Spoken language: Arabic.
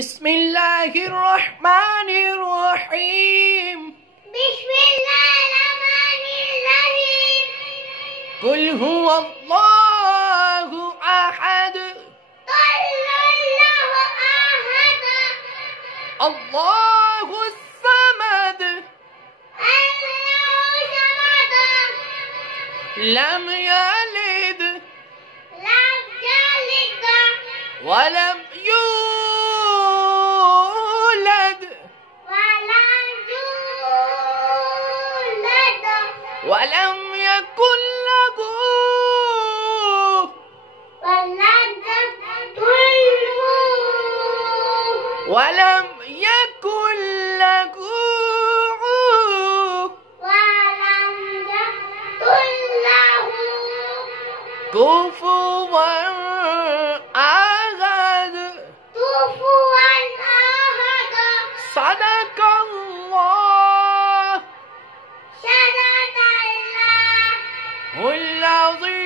بسم الله الرحمن الرحيم. بسم الله الرحمن الرحيم. قل هو الله أحد. قل الله أحد. الله الصمد. الله الصمد. لم يلد لم يلد ولم يولد ولم يكن له كفوا أحد. صدق الله العظيم.